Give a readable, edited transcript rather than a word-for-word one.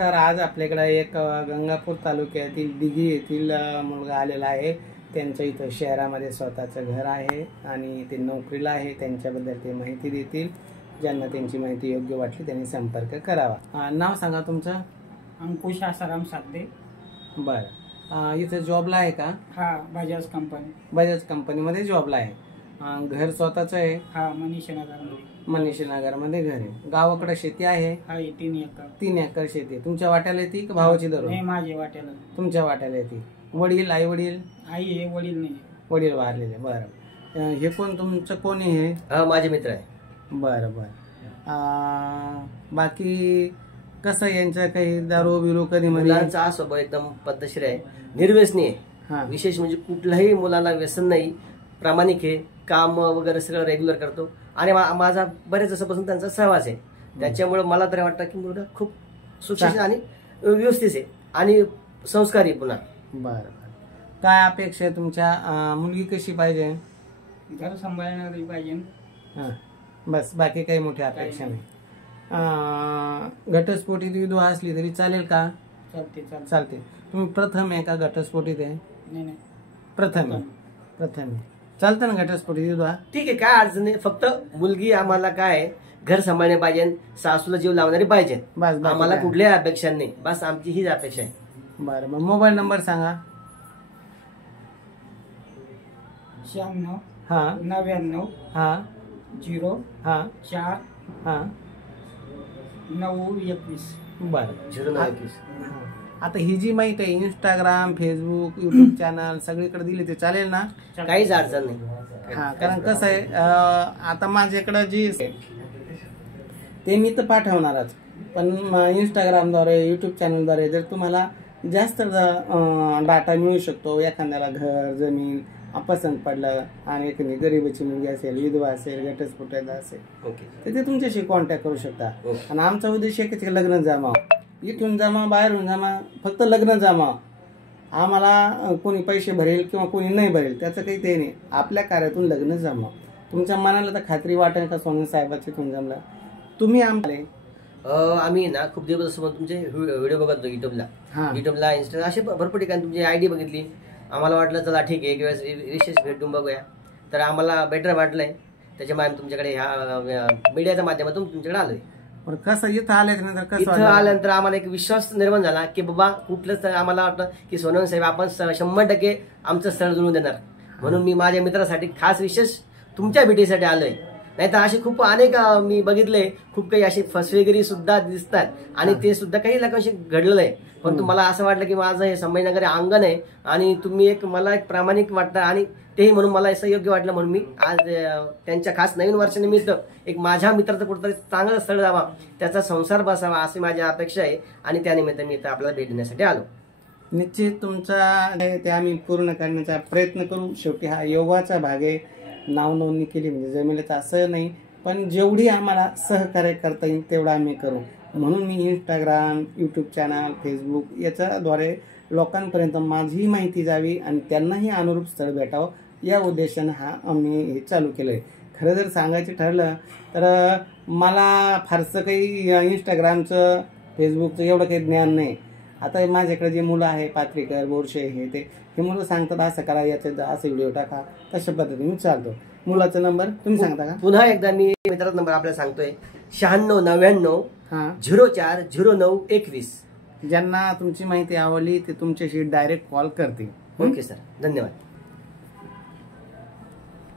नमस्कार. आज आपल्याकडे एक गंगापूर तालुक्यातील दिघी येथील मुलगा आलेला आहे. त्यांच्या इथं शहरामध्ये स्वतःचं घर आहे आणि ते नोकरीला आहे. त्यांच्याबद्दल ते माहिती देतील. ज्यांना त्यांची माहिती योग्य वाटली त्यांनी संपर्क करावा. नाव सांगा तुमचं? अंकुश आसाराम साधे. बरं, इथे जॉबला आहे का? हा, बजाज कंपनी. बजाज कंपनीमध्ये जॉबला आहे. घर स्वतःच आहे? हा, मनीषा नगरमध्ये. मनीषा नगरमध्ये घर आहे. गावाकडे शेती आहे? हा, 3 एकर. 3 एकर शेती आहे. तुमच्या वाट्याला येते का भावाची धरून? नाही, माझ्या वाट्याला. तुमच्या वाट्याला येते. वडील, आई वडील? आई आहे, वडील नाही. वडील वारलेले. बरं, हे कोण तुमचं कोणी आहे? हा, माझे मित्र आहे. बरं बरं. बाकी कसं यांचं काही दारू बिरू कधी मुलांचा हा स्वभाव एकदम पद्धतशीर आहे, निर्व्यसनी आहे. विशेष म्हणजे कुठल्याही मुलाला व्यसन नाही, प्रामाणिक आहे, काम वगैरे सगळं रेग्युलर करतो आणि माझा बऱ्याच दिवसापासून त्यांचा सहवास आहे. त्याच्यामुळे मला तरी वाटतं की मुलगा खूप सुशिक्षित आणि व्यवस्थित आहे आणि संस्कारी पुन्हा. बरं बरं. काय अपेक्षा आहे तुमच्या? मुलगी कशी पाहिजे? घर सांभाळणारी पाहिजे. हां, बस, बाकी काही मोठी अपेक्षा नाही. घटस्फोटीत विधवा असली तरी चालेल का? चालते. चालते. तुम्ही प्रथम आहे का घटस्फोटीत आहे? नाही, प्रथम आहे. चालतं ना घटस्फोटीत विधवा? ठीक आहे, काय अडचण नाही. फक्त मुलगी आम्हाला काय घर सांभाळणे पाहिजे, सासूला जीव लावणारी पाहिजे. बस, आम्हाला कुठल्याही अपेक्षा नाही, बस आमची हीच अपेक्षा आहे. बरं, मग मोबाईल नंबर सांगा. 96 हा 99 हा 0 हा 4 हा 9 21. बरं. 0921. आता ही जी माहिती आहे इंस्टाग्राम, फेसबुक, युट्यूब चॅनल सगळीकडे दिली ते चालेल ना? काहीच अडचण नाही. हा, कारण कसं आहे, आता माझ्याकडे जी ते मी तर पाठवणारच, पण इंस्टाग्रामद्वारे, युट्यूब चॅनलद्वारे जर तुम्हाला जास्त डाटा मिळू शकतो, एखाद्याला घर जमीन पसंत पडलं आणि एखादी गरीबाची मुलगी असेल, विधवा असेल, घटस्फोटायला असेल, तर ते तुमच्याशी कॉन्टॅक्ट करू शकता. आणि आमचा उद्देश एकच, लग्न जमाव. इथून जमा, बाहेरून जमा, फक्त लग्न जमा. आम्हाला कोणी पैसे भरेल किंवा कोणी नाही भरेल त्याचं काही ते नाही. आपल्या कार्यातून लग्न जमा. तुमच्या मनाला तर खात्री वाटेल का सोनवणे साहेबाची इथून जमला? तुम्ही आम्ही ना खूप दिवसापासून तुमचे व्हिडिओ बघतो युट्यूबला, इंस्टा, असे भरपूर ठिकाणी तुमची आयडी बघितली. आम्हाला वाटलं चला ठीक आहे, एक वेळेस विशेष भेटून बघूया. तर आम्हाला बेटर वाटलंय, त्याच्यामुळे आम्ही तुमच्याकडे ह्या मीडियाच्या माध्यमातून तुमच्याकडे आलोय. कसं इथं आल्यानंतर इथं आल्यानंतर आम्हाला एक विश्वास निर्माण झाला की बाबा कुठलं स्थळ आम्हाला वाटतं की सोनवणे साहेब आपण 100% आमचं स्थळ जुळून देणार. म्हणून मी माझ्या मित्रासाठी खास विशेष तुमच्या भेटीसाठी आलोय. नाही तर असे खूप अनेक मी बघितले, खूप काही अशी फसवेगिरी सुद्धा दिसतात आणि ते सुद्धा काही लोकांशी घडलेलं आहे. पण तुम्हाला असं वाटलं की माझं हे संभाजीनगर अंगण आहे आणि तुम्ही एक मला एक प्रामाणिक वाटतं आणि तेही म्हणून मला असं योग्य वाटलं, म्हणून मी आज त्यांच्या खास नवीन वर्षानिमित्त एक माझ्या मित्राचं कुठंतरी चांगलं स्थळ जावा, त्याचा संसार बसावा अशी माझी अपेक्षा आहे आणि त्यानिमित्त मी इथं आपल्याला भेट देण्यासाठी आलो. निश्चित तुमचा ते आम्ही पूर्ण करण्याचा प्रयत्न करू. शेवटी हा योगाचा भाग आहे. नाव नोंदणी केली म्हणजे जमेल तर असं नाही, पण जेवढी आम्हाला सहकार्य करता येईल तेवढं आम्ही करू. म्हणून मी इंस्टाग्राम, यूट्यूब चॅनल, फेसबुक याच्याद्वारे लोकांपर्यंत माझी माहिती जावी आणि त्यांनाही अनुरूप स्थळ भेटावं या उद्देशानं आम्ही हे चालू केलं आहे. खरं जर सांगायचं ठरलं तर मला फारसं काही इंस्टाग्रामचं, फेसबुकचं एवढं काही ज्ञान नाही. आता माझ्याकडे जे मुलं आहे, पात्रीकर, बोरशे, हे मुलं सांगतात असं करा, याच्यात असं व्हिडिओ टाका, तशा पद्धतीने चालतो. मुलाचा नंबर तुम्ही सांगता का? पुन्हा एकदा मी मित्राचा नंबर आपल्याला सांगतोय, 9699 04 09 21. ज्यांना तुमची माहिती आवडली ते तुमच्याशी डायरेक्ट कॉल करतील. ओके सर, धन्यवाद.